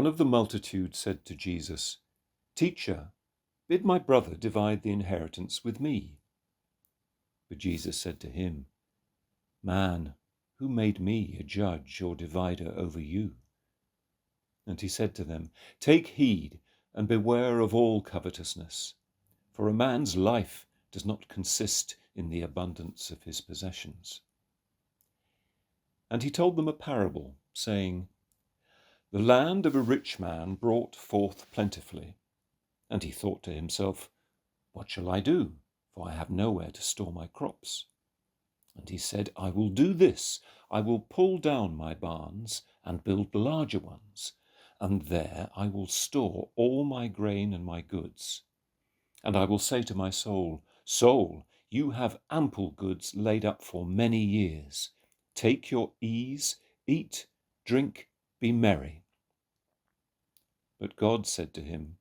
One of the multitude said to Jesus, "Teacher, bid my brother divide the inheritance with me." But Jesus said to him, "Man, who made me a judge or divider over you?" And he said to them, "Take heed and beware of all covetousness, for a man's life does not consist in the abundance of his possessions." And he told them a parable, saying, "The land of a rich man brought forth plentifully, and he thought to himself, 'What shall I do? For I have nowhere to store my crops.' And he said, 'I will do this. I will pull down my barns and build larger ones, and there I will store all my grain and my goods. And I will say to my soul, Soul, you have ample goods laid up for many years. Take your ease, eat, drink, be merry.' But God said to him,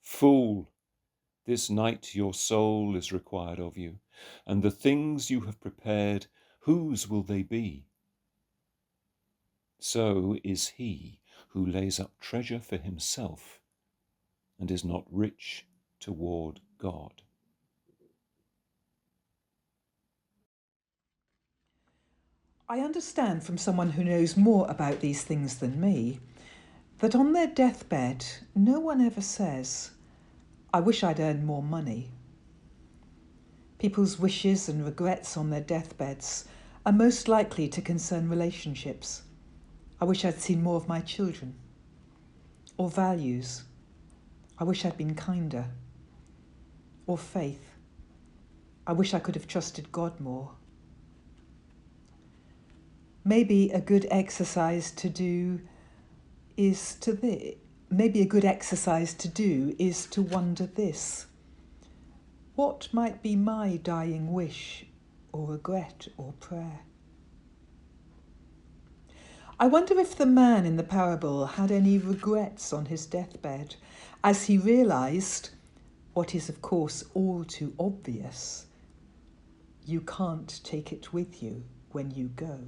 'Fool, this night your soul is required of you, and the things you have prepared, whose will they be? So is he who lays up treasure for himself and is not rich toward God.'" I understand from someone who knows more about these things than me that on their deathbed, no one ever says, "I wish I'd earned more money." People's wishes and regrets on their deathbeds are most likely to concern relationships. "I wish I'd seen more of my children." Or values. "I wish I'd been kinder." Or faith. "I wish I could have trusted God more." Maybe a good exercise to do is to wonder this: what might be my dying wish or regret or prayer? I wonder if the man in the parable had any regrets on his deathbed as he realised, what is of course all too obvious, you can't take it with you when you go.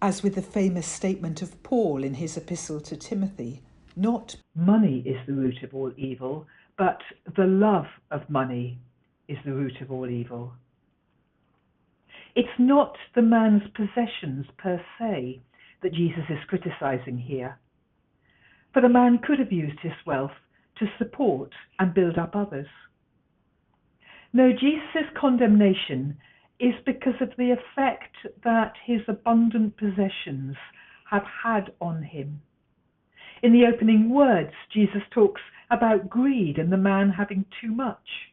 As with the famous statement of Paul in his epistle to Timothy, not money is the root of all evil, but the love of money is the root of all evil. It's not the man's possessions per se that Jesus is criticising here, for the man could have used his wealth to support and build up others. No, Jesus' condemnation is because of the effect that his abundant possessions have had on him. In the opening words, Jesus talks about greed and the man having too much.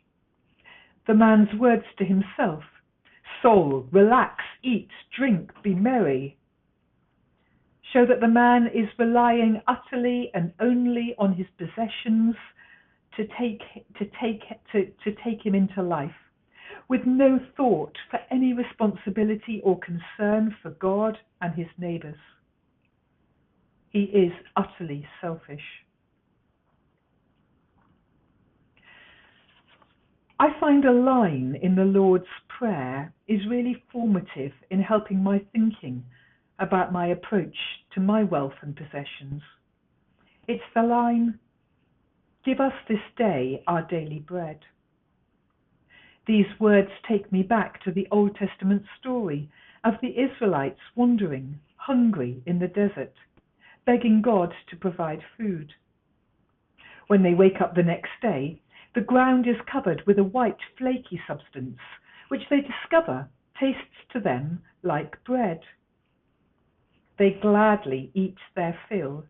The man's words to himself, "Soul, relax, eat, drink, be merry," show that the man is relying utterly and only on his possessions to take him into life, with no thought for any responsibility or concern for God and his neighbours. He is utterly selfish. I find a line in the Lord's Prayer is really formative in helping my thinking about my approach to my wealth and possessions. It's the line, "Give us this day our daily bread." These words take me back to the Old Testament story of the Israelites wandering, hungry in the desert, begging God to provide food. When they wake up the next day, the ground is covered with a white, flaky substance, which they discover tastes to them like bread. They gladly eat their fill.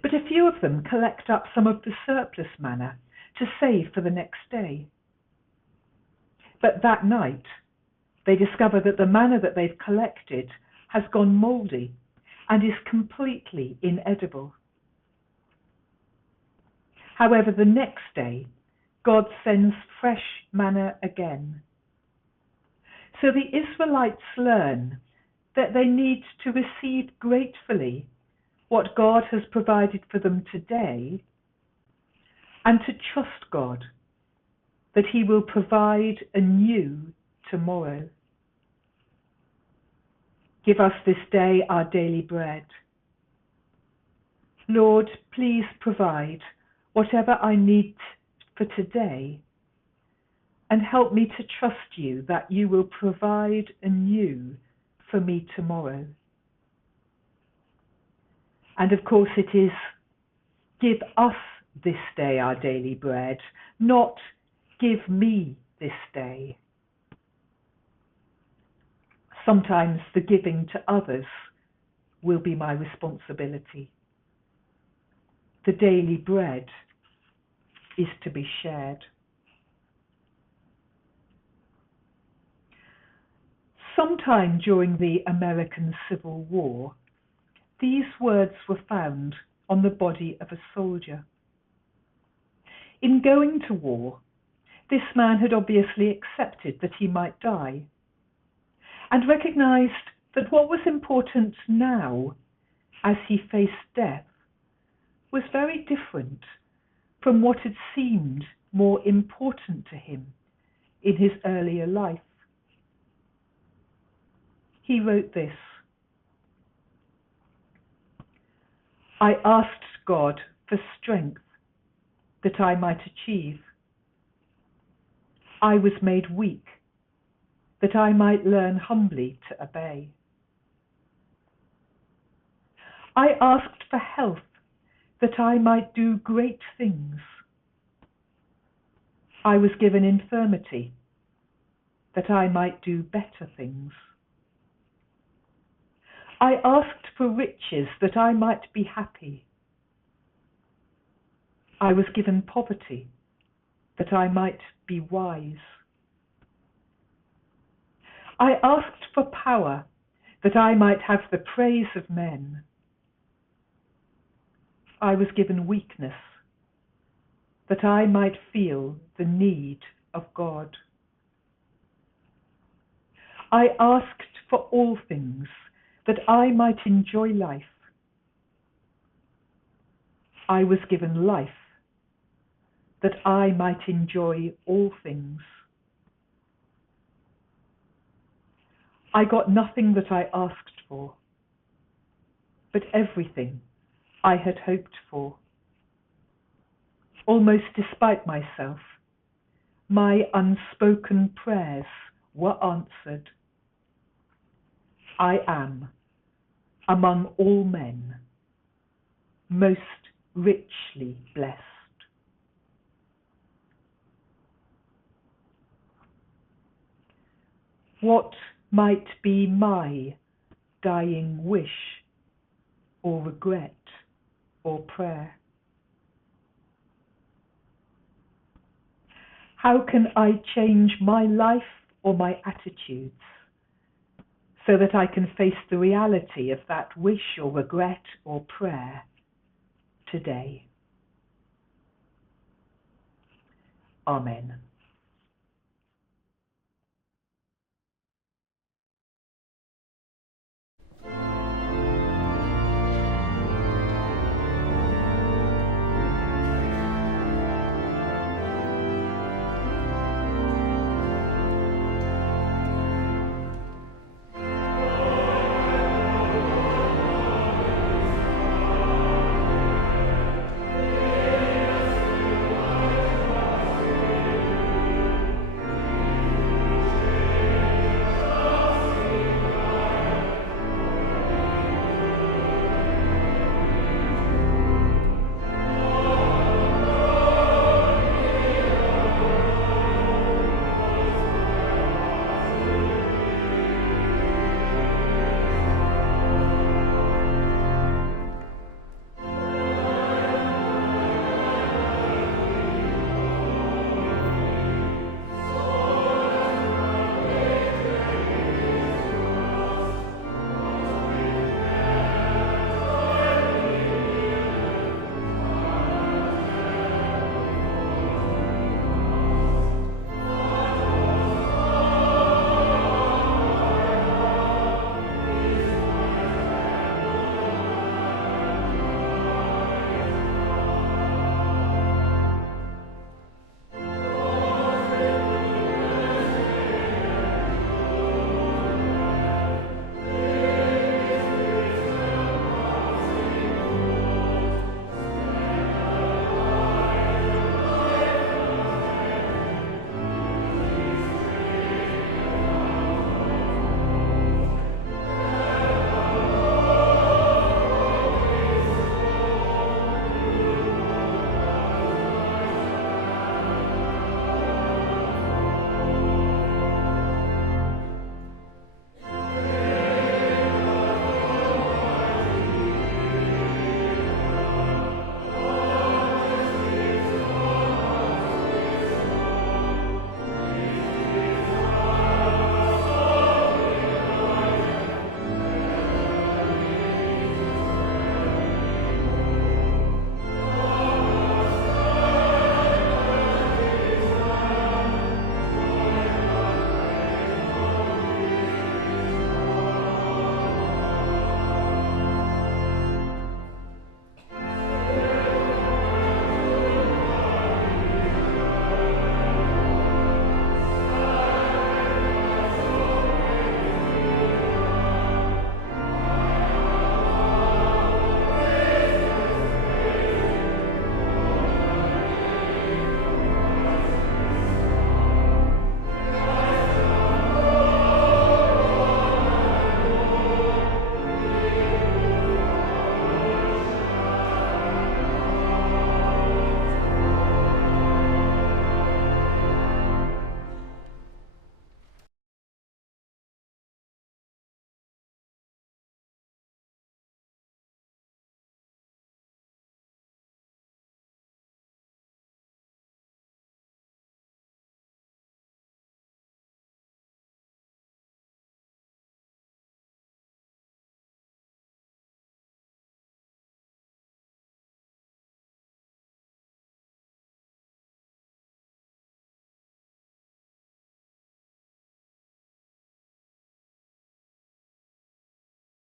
But a few of them collect up some of the surplus manna to save for the next day. But that night, they discover that the manna that they've collected has gone mouldy and is completely inedible. However, the next day, God sends fresh manna again. So the Israelites learn that they need to receive gratefully what God has provided for them today and to trust God that he will provide anew tomorrow. Give us this day our daily bread. Lord, please provide whatever I need for today, and help me to trust you that you will provide anew for me tomorrow. And of course it is, give us this day our daily bread, not give me this day. Sometimes the giving to others will be my responsibility. The daily bread is to be shared. Sometime during the American Civil War, these words were found on the body of a soldier. In going to war, this man had obviously accepted that he might die, and recognized that what was important now, as he faced death, was very different from what had seemed more important to him in his earlier life. He wrote this: I asked God for strength that I might achieve. I was made weak that I might learn humbly to obey. I asked for health that I might do great things. I was given infirmity that I might do better things. I asked for riches that I might be happy. I was given poverty that I might be wise. I asked for power that I might have the praise of men. I was given weakness that I might feel the need of God. I asked for all things that I might enjoy life. I was given life that I might enjoy all things. I got nothing that I asked for, but everything I had hoped for. Almost despite myself, my unspoken prayers were answered. I am, among all men, most richly blessed. What might be my dying wish or regret or prayer? How can I change my life or my attitudes so that I can face the reality of that wish or regret or prayer today? Amen.